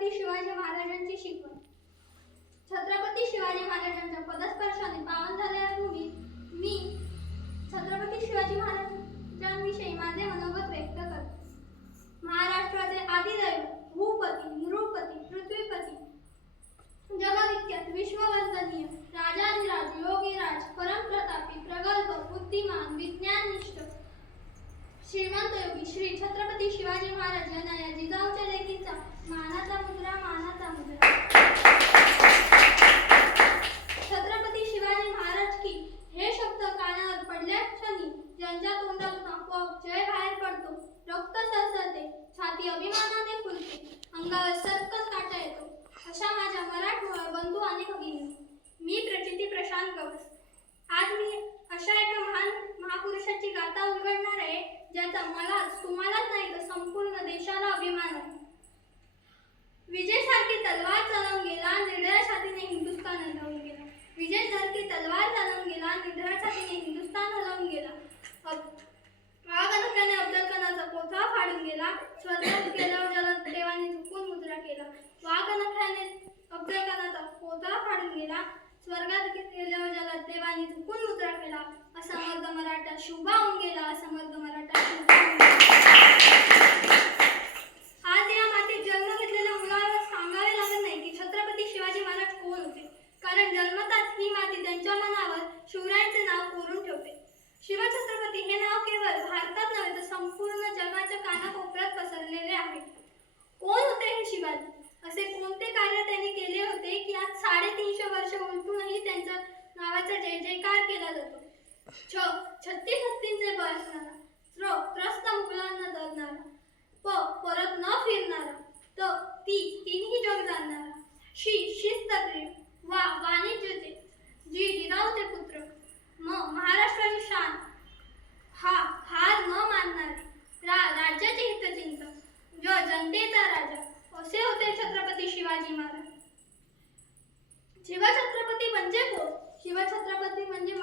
छत्रपती शिवाजी महाराजांची शिकवण. छत्रपती शिवाजी महाराजांच्या पदस्पर्शाने पावन झालेल्या भूमीत मी छत्रपती शिवाजी महाराजांविषयी माझे मनोगत व्यक्त करते. महाराष्ट्राचे आदिदैवत, भूपती, नृपती, पृथ्वीपती, जगविख्यात, विश्ववंदनीय, राजाधिराज, योगीराज, परमप्रतापी, प्रगल्भ, बुद्धिमान, विज्ञाननिष्ठ, श्रीमंत योगी श्री छत्रपती शिवाजी महाराज यांना या जिजाऊच्या लेकीचा मानाचा मुद्रा, मानाचा मुद्रा. छत्रपती शिवाजी महाराज की हे शब्द कानावर पडल्या क्षणी ज्यांच्या तोंडातून आपोआप जय बाहेर पडतो, रक्त सळसळते, छाती अभिमानाने फुलते, अंगावर सर्कल काटा येतो, अशा माझ्या मराठमोळ्या बंधू आणि भगिनी, मी प्रचिती प्रशांत गवस. आज मी अशा एका महापुरुषाची गाथा उलगडणार आहे ज्याचा मलाच, तुम्हालाच नाही तर संपूर्ण देशाला अभिमान आहे. विजयसारखी तलवार चालवून गेला, निर्दय छातीने हिंदुस्थान हलवून गेला. विजयसारखी तलवार चालवून गेला, निर्दय छातीने हिंदुस्थान हलवून गेला. वाघनखाने अफजलखानाचा पोथा फाडून गेला, स्वर्गात गेल्यावर ज्याला देवाने झुकून मुद्रा केला. वाघनखाने अफजलखानाचा पोथा फाडून गेला, स्वर्गात गेल्यावर ज्याला देवाने झुकून मुद्रा केला. असा मर्द मराठा शुभा होऊन गेला, असा मर्द मराठा शुभा होऊन गेला. आज या मातीत जन्म घेतलेल्या मुलाला सांगावे लागत नाही की छत्रपती शिवाजी महाराज कोण होते, कारण जन्मताच ही माती त्यांच्या मनावर शिवरायांचे नाव कोरून ठेवते. शिवछत्रपती हे नाव केवळ भारतात नव्हे तर संपूर्ण जगाच्या कानाकोपऱ्यात पसरलेले आहे. कोण होते हे शिवाजी? असे कोणते कार्य त्यांनी केले होते की आज 350 वर्ष उलटूनही त्यांच्या नावाचा जय जयकार केला जातो. छत्तीस हत्तींचे बळ असणारा, त्रस्त मुलांना धरणारा, परत न फिरणारा, तिन्ही जग जाणणारा, शिस्तप्रिय, वाणिज्यते, जिजाऊचे पुत्र, महाराष्ट्राची शान, हार न मानणारे, राज्याचे हितचिंतक, जनतेचा राजा, असे होते छत्रपती शिवाजी महाराज. शिवछत्रपती म्हणजे कोण? शिवछत्रपती म्हणजे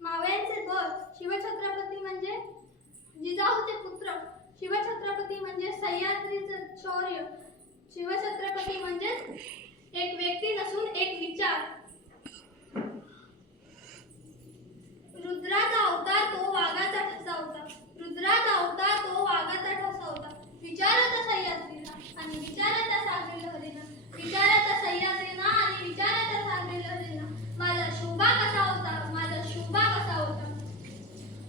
मावळ्यांचे बळ. शिवछत्रपती म्हणजे जिजाऊचे पुत्र. शिवछत्रपती म्हणजे सह्याद्रीचे शौर्य. शिवछत्रपती म्हणजे एक व्यक्ती नसून एक विचार. रुद्राचा अवतार तो वाघाचा ठसा होता. रुद्राचा अवतार तो वाघाचा ठसा होता. विचाराचा सह्याद्रीला आणि विचाराचा सागरी लहरीला, विचाराचा सह्याद्रीला आणि विचाराचा सागरी लहरीला माझा शोभा कसा होता, माझा शोभा कसा होता.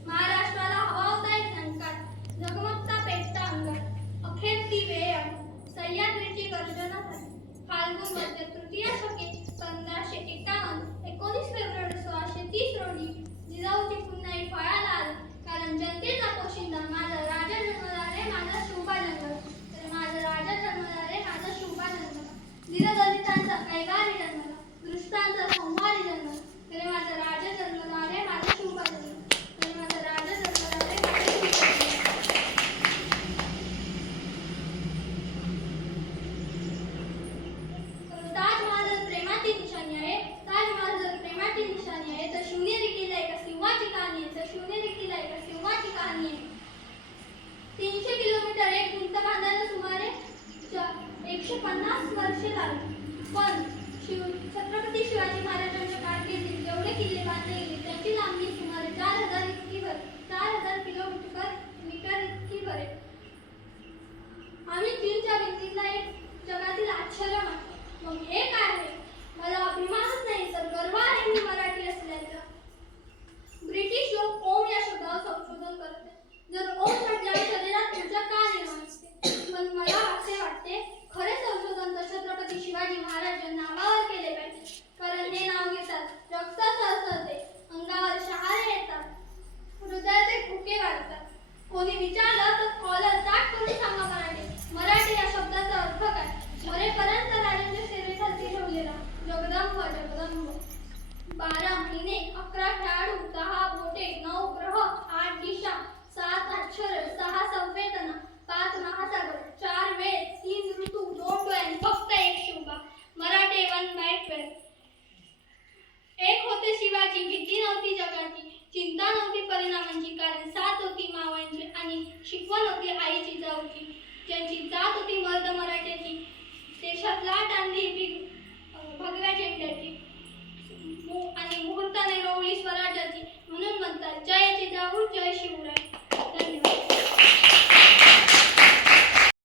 महाराष्ट्राला हवा होता एक झंकार, झगमगता पेटता अंगार. अखेर ती वेळ आली, सह्याद्रीची गर्जना झाली. फाल्गुन मध्य तृतीय शके 1551, 19 फेब्रुवारी 1630 रोजी जिजाऊची पुन्हा फळाला आली. कारण जनतेचा पोशिंदा माझा राजा जन्मला रे, माझा शोभा जन्मला, तर माझा राजा जन्मला रे, माझा शोभा जन्मला. दीनदलितांचा कैवारी जन्मला, दृष्टांचा संहारी जन्मला, तरी माझा राजा जन्मला रे, माझा शोभा जन्मला, तरी माझा राजा जन्मला रे, माझा शोभा जन्मला. ताजमहाल प्रेमाची निशाणी आहे, ताजमहाल प्रेमाची निशाणी आहे, तर शिवनेरी किल्ला एका सिंहाची कहाणी आहे, तर शिवनेरी किल्ला एका सिंहाची कहाणी आहे. 300 किलोमीटर एक भिंत बांधायला सुमारे 150 वर्षे लागली. पण छत्रपती शिवाजी महाराजांच्या कारकिर्दीत जेवढे किल्ले बांधले गेले त्याची लांबी सुमारे 4000 किलोमीटर इतकी भरेल. आम्ही चीनच्या भिंतीला एक जगातील आश्चर्य मानतो. मग हे काय आहे? मला अभिमानच नाही तर गर्व आहे मी मराठी असल्याचा. ब्रिटिश लोक ओम या शब्दावर संशोधन करते. जर ओम म्हटल्यावर शरीरात ऊर्जा का निर्माण होते? पण मला असे वाटते खरे संशोधन तर छत्रपती शिवाजी महाराज या नावावर केले पाहिजे. कारण हे नाव घेतात रक्त सळसळते, अंगावर शहारे येतात, हृदयाचे ठोके वाढतात. कोणी विचारलं तर ज्यांची जात होती मर्द मराठ्याची, देशात लाट आणली भगव्या झेंड्याची आणि मुहूर्ताने रोवली स्वराज्याची. म्हणून म्हणतात जय जिजाऊ जय शिवराय.